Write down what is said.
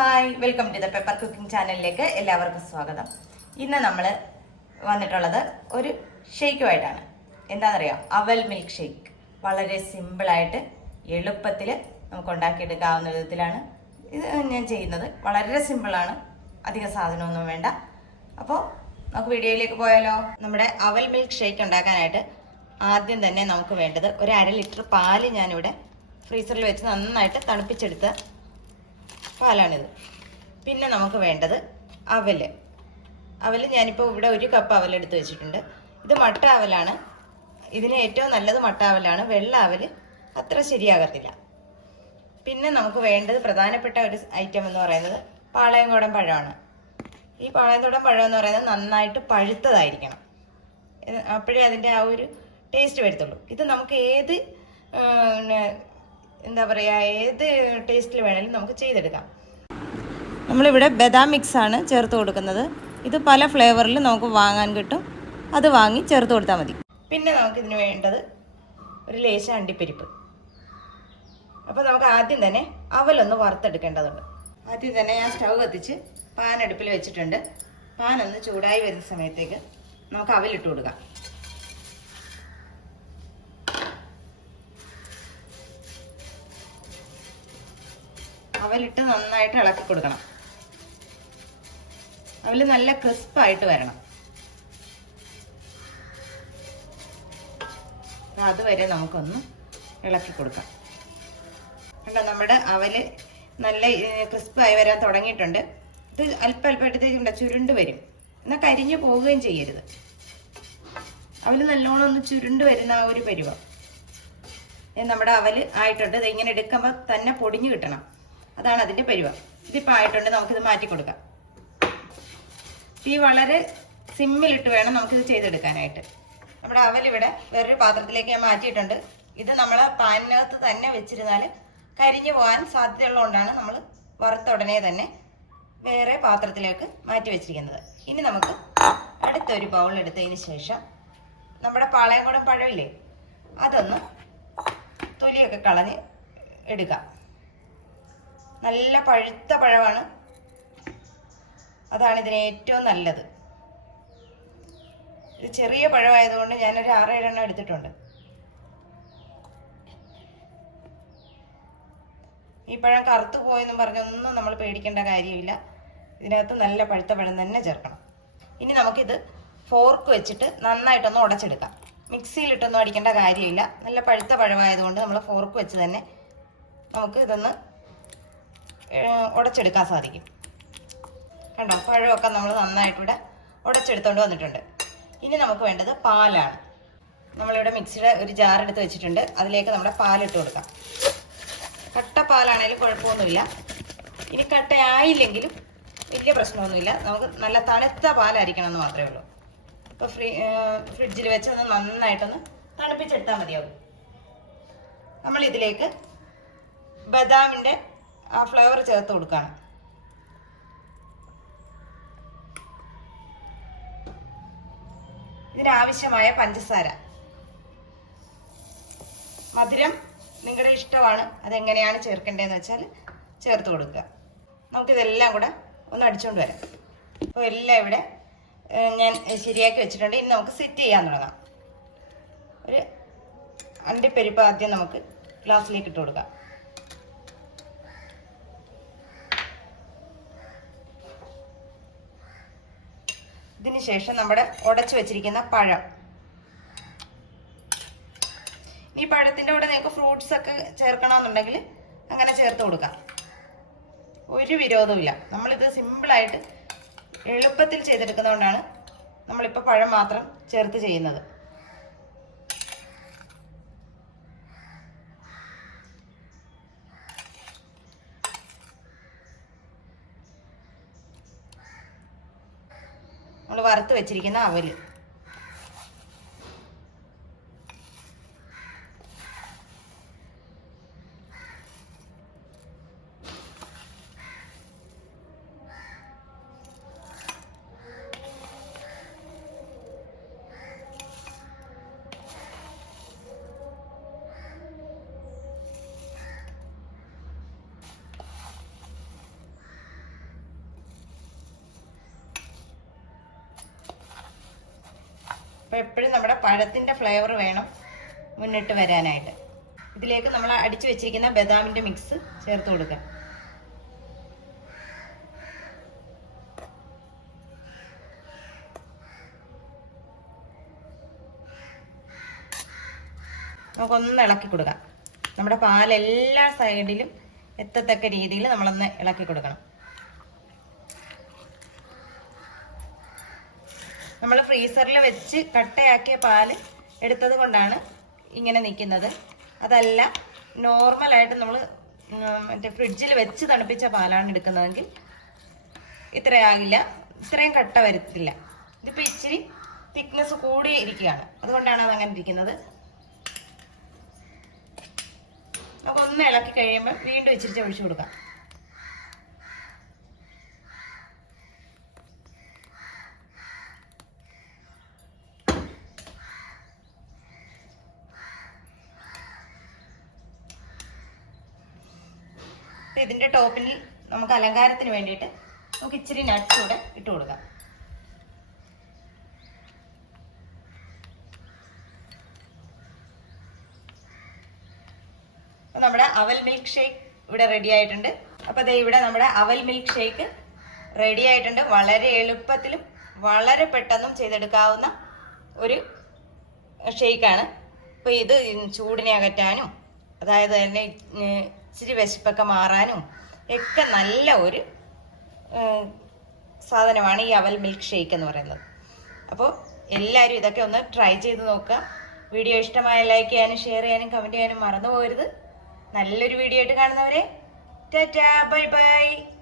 Hi welcome to the pepper cooking ചാനലിലേക്ക് എല്ലാവർക്കും സ്വാഗതം. ഇന്ന് നമ്മൾ വന്നിട്ടുള്ളത് ഒരു ഷേക്കുമായിട്ടാണ് എന്താണെന്നറിയാം? അവൽ മിൽക്ക് ഷേക്ക് വളരെ സിമ്പിളായിട്ട് എളുപ്പത്തിൽ നമുക്ക് ഉണ്ടാക്കിയെടുക്കാവുന്ന വിധത്തിലാണ് ഇത് ഞാൻ ചെയ്യുന്നത്. വളരെ സിമ്പിളാണ്. അധികം സാധനമൊന്നും വേണ്ട. അപ്പോൾ നമുക്ക് വീഡിയോയിലേക്ക് പോയാലോ? നമ്മുടെ അവൽ മിൽക്ക് ഷേക്ക് ഉണ്ടാക്കാനായിട്ട് ആദ്യം തന്നെ നമുക്ക് വേണ്ടത് ഒരു അര ലിറ്റർ പാൽ ഞാനിവിടെ ഫ്രീസറിൽ വെച്ച് നന്നായിട്ട് തണുപ്പിച്ചെടുത്ത പാലാണിത്. പിന്നെ നമുക്ക് വേണ്ടത് അവൽ. അവൽ ഞാനിപ്പോൾ ഇവിടെ ഒരു കപ്പ് അവലെടുത്ത് വെച്ചിട്ടുണ്ട്. ഇത് മട്ട അവലാണ്. ഇതിന് ഏറ്റവും നല്ലത് മട്ട അവലാണ്. വെള്ള അവൽ അത്ര ശരിയാകത്തില്ല. പിന്നെ നമുക്ക് വേണ്ടത് പ്രധാനപ്പെട്ട ഒരു ഐറ്റം എന്ന് പറയുന്നത് പാളയംകോടൻ പഴമാണ്. ഈ പാളയംകോടൻ പഴം എന്ന് പറയുന്നത് നന്നായിട്ട് പഴുത്തതായിരിക്കണം. അപ്പോഴേ അതിന്റെ ആ ഒരു ടേസ്റ്റ് വരത്തുള്ളൂ. ഇത് നമുക്ക് ഏത് എന്താ പറയുക ഏത് ടേസ്റ്റിൽ വേണമെങ്കിലും നമുക്ക് ചെയ്തെടുക്കാം. നമ്മളിവിടെ ബദാം മിക്സ് ആണ് ചേർത്ത് കൊടുക്കുന്നത്. ഇത് പല ഫ്ലേവറിൽ നമുക്ക് വാങ്ങാൻ കിട്ടും. അത് വാങ്ങി ചേർത്ത് കൊടുത്താൽ മതി. പിന്നെ നമുക്കിതിന് വേണ്ടത് ഒരു ലേശ അണ്ടിപ്പരിപ്പ്. അപ്പോൾ നമുക്ക് ആദ്യം തന്നെ അവലൊന്ന് വറുത്തെടുക്കേണ്ടതുണ്ട്. ആദ്യം തന്നെ ഞാൻ സ്റ്റൗ കത്തിച്ച് പാൻ അടുപ്പിൽ വെച്ചിട്ടുണ്ട്. പാൻ ഒന്ന് ചൂടായി വരുന്ന സമയത്തേക്ക് നമുക്ക് അവലിട്ട് കൊടുക്കാം. അവലിട്ട് നന്നായിട്ട് ഇളക്കി കൊടുക്കണം. അവൽ നല്ല ക്രിസ്പ് ആയിട്ട് വരണം. അതുവരെ നമുക്കൊന്ന് ഇളക്കി കൊടുക്കാം. കണ്ടോ നമ്മുടെ അവൽ നല്ല ക്രിസ്പ് ആയി വരാൻ തുടങ്ങിയിട്ടുണ്ട്. ഇത് അല്പ അല്പമായിട്ട് ചുരുണ്ട് വരും. എന്നാൽ കരിഞ്ഞു പോവുകയും ചെയ്യരുത്. അവൽ നല്ലോണം ഒന്ന് ചുരുണ്ട് വരുന്ന ആ ഒരു പരുവം. നമ്മുടെ അവൽ ആയിട്ടുണ്ട്. ഇത് ഇങ്ങനെ എടുക്കുമ്പോൾ തന്നെ പൊടിഞ്ഞു കിട്ടണം. അതാണ് അതിന്റെ പരുവം. ഇതിപ്പോൾ ആയിട്ടുണ്ട് നമുക്കിത് മാറ്റി കൊടുക്കാം. തീ വളരെ സിമ്മിലിട്ട് വേണം നമുക്കിത് ചെയ്തെടുക്കാനായിട്ട്. നമ്മുടെ അവൽ ഇവിടെ വേറൊരു പാത്രത്തിലേക്ക് ഞാൻ മാറ്റിയിട്ടുണ്ട്. ഇത് നമ്മൾ പാനിനകത്ത് തന്നെ വെച്ചിരുന്നാൽ കരിഞ്ഞു പോകാൻ സാധ്യതയുള്ളതുകൊണ്ടാണ് നമ്മൾ വറുത്ത ഉടനെ തന്നെ വേറെ പാത്രത്തിലേക്ക് മാറ്റി വെച്ചിരിക്കുന്നത്. ഇനി നമുക്ക് അടുത്തൊരു ബൗൾ എടുത്തതിന് ശേഷം നമ്മുടെ പാളയംകുടം പഴമില്ലേ അതൊന്ന് തൊലിയൊക്കെ കളഞ്ഞ് എടുക്കാം. നല്ല പഴുത്ത പഴമാണ്. അതാണ് ഇതിന് ഏറ്റവും നല്ലത്. ഇത് ചെറിയ പഴമായതുകൊണ്ട് ഞാനൊരു ആറേഴെണ്ണം എടുത്തിട്ടുണ്ട്. ഈ പഴം കറുത്തു പോയെന്നും പറഞ്ഞൊന്നും നമ്മൾ പേടിക്കേണ്ട കാര്യമില്ല. ഇതിനകത്ത് നല്ല പഴുത്ത പഴം തന്നെ ചേർക്കണം. ഇനി നമുക്കിത് ഫോർക്ക് വെച്ചിട്ട് നന്നായിട്ടൊന്ന് ഉടച്ചെടുക്കാം. മിക്സിയിലിട്ടൊന്നും അടിക്കേണ്ട കാര്യമില്ല. നല്ല പഴുത്ത പഴമായതുകൊണ്ട് നമ്മൾ ഫോർക്ക് വെച്ച് തന്നെ നമുക്ക് ഇതൊന്ന് ഉടച്ചെടുക്കാൻ സാധിക്കും. കണ്ടോ? പഴമൊക്കെ നമ്മൾ നന്നായിട്ടിവിടെ ഉടച്ചെടുത്തോണ്ട് വന്നിട്ടുണ്ട്. ഇനി നമുക്ക് വേണ്ടത് പാലാണ്. നമ്മളിവിടെ മിക്സിയുടെ ഒരു ജാർ എടുത്ത് വെച്ചിട്ടുണ്ട്. അതിലേക്ക് നമ്മുടെ പാലിട്ട് കൊടുക്കാം. കട്ട പാലാണേലും കുഴപ്പമൊന്നുമില്ല. ഇനി കട്ടയായില്ലെങ്കിലും വലിയ പ്രശ്നമൊന്നുമില്ല. നമുക്ക് നല്ല തണുത്ത പാലായിരിക്കണം എന്ന് മാത്രമേ ഉള്ളൂ. ഇപ്പോൾ ഫ്രീ ഫ്രിഡ്ജിൽ വെച്ച് ഒന്ന് നന്നായിട്ടൊന്ന് തണുപ്പിച്ചെടുത്താൽ മതിയാവും. നമ്മൾ ഇതിലേക്ക് ബദാമിന്റെ ആ ഫ്ലേവർ ചേർത്ത് കൊടുക്കുകയാണ് ഇതിനാവശ്യമായ പഞ്ചസാര. മധുരം നിങ്ങളുടെ ഇഷ്ടമാണ്. അതെങ്ങനെയാണ് ചേർക്കേണ്ടതെന്ന് വെച്ചാൽ ചേർത്ത് കൊടുക്കുക. നമുക്കിതെല്ലാം കൂടെ ഒന്ന് അടിച്ചുകൊണ്ട് വരാം. അപ്പോൾ എല്ലാം ഇവിടെ ഞാൻ ശരിയാക്കി വെച്ചിട്ടുണ്ട്. ഇനി നമുക്ക് സെറ്റ് ചെയ്യാൻ തുടങ്ങാം. ഒരു അണ്ടിപ്പരിപ്പ് ആദ്യം നമുക്ക് ഗ്ലാസ്സിലേക്ക് ഇട്ട് കൊടുക്കാം. ശേഷം നമ്മുടെ ഉടച്ചു വെച്ചിരിക്കുന്ന പഴം. ഈ പഴത്തിന്റെ കൂടെ നിങ്ങൾക്ക് ഫ്രൂട്ട്സ് ഒക്കെ ചേർക്കണമെന്നുണ്ടെങ്കിൽ അങ്ങനെ ചേർത്ത് കൊടുക്കാം. ഒരു വിരോധമില്ല നമ്മളിത് സിമ്പിളായിട്ട് എളുപ്പത്തിൽ ചെയ്തെടുക്കുന്നതുകൊണ്ടാണ് നമ്മളിപ്പോൾ പഴം മാത്രം ചേർത്ത് ചെയ്യുന്നത്. നമ്മൾ വറുത്ത് വെച്ചിരിക്കുന്ന അവൽ. അപ്പോൾ എപ്പോഴും നമ്മുടെ പഴത്തിന്റെ ഫ്ലേവർ വേണം മുന്നിട്ട് വരാനായിട്ട്. ഇതിലേക്ക് നമ്മൾ അടിച്ചു വെച്ചിരിക്കുന്ന ബദാമിന്റെ മിക്സ് ചേർത്ത് കൊടുക്കാം. നമുക്കൊന്ന് ഇളക്കി കൊടുക്കാം. നമ്മുടെ പാലെല്ലാ സൈഡിലും എത്തത്തക്ക രീതിയിൽ നമ്മളൊന്ന് ഇളക്കി കൊടുക്കണം. നമ്മൾ ഫ്രീസറിൽ വെച്ച് കട്ടയാക്കിയ പാൽ എടുത്തത് കൊണ്ടാണ് ഇങ്ങനെ നിൽക്കുന്നത് അതല്ല നോർമലായിട്ട് നമ്മൾ മറ്റേ ഫ്രിഡ്ജിൽ വെച്ച് തണുപ്പിച്ച പാലാണ് എടുക്കുന്നതെങ്കിൽ ഇത്രയാകില്ല. ഇത്രയും കട്ട വരത്തില്ല. ഇതിപ്പോൾ ഇച്ചിരി തിക്നെസ് കൂടി ഇരിക്കുകയാണ്. അതുകൊണ്ടാണ് അത് അങ്ങനെ ഇരിക്കുന്നത്. നമുക്കൊന്ന് ഇളക്കി കഴിയുമ്പോൾ വീണ്ടും ഇച്ചിരി ഒഴിച്ചു കൊടുക്കാം. ഇപ്പൊ ഇതിന്റെ ടോപ്പിൽ നമുക്ക് അലങ്കാരത്തിന് വേണ്ടിയിട്ട് നമുക്ക് ഇച്ചിരി നട്ട്സ് കൂടെ ഇട്ട് കൊടുക്കാം. അപ്പൊ നമ്മുടെ അവൽ മിൽക്ക് ഷേക്ക് ഇവിടെ റെഡി ആയിട്ടുണ്ട്. അപ്പൊ ദേ ഇവിടെ നമ്മുടെ അവൽ മിൽക്ക് ഷേക്ക് റെഡി ആയിട്ടുണ്ട്. വളരെ എളുപ്പത്തിലും വളരെ പെട്ടെന്നും ചെയ്തെടുക്കാവുന്ന ഒരു ഷേക്കാണ് അപ്പോൾ ഇത് ചൂടിനെ അകറ്റാനും അതായത് തന്നെ ഇച്ചിരി വിശപ്പൊക്കെ മാറാനും ഒക്കെ നല്ല ഒരു സാധനമാണ് ഈ അവൽ മിൽക്ക് ഷേക്ക് എന്ന് പറയുന്നത്. അപ്പോൾ എല്ലാവരും ഇതൊക്കെ ഒന്ന് ട്രൈ ചെയ്ത് നോക്കുക. വീഡിയോ ഇഷ്ടമായ ലൈക്ക് ചെയ്യാനും ഷെയർ ചെയ്യാനും കമന്റ് ചെയ്യാനും മറന്നു പോകരുത്. നല്ലൊരു വീഡിയോ ആയിട്ട് കാണുന്നവരെ ടാറ്റാ ബൈ ബൈ.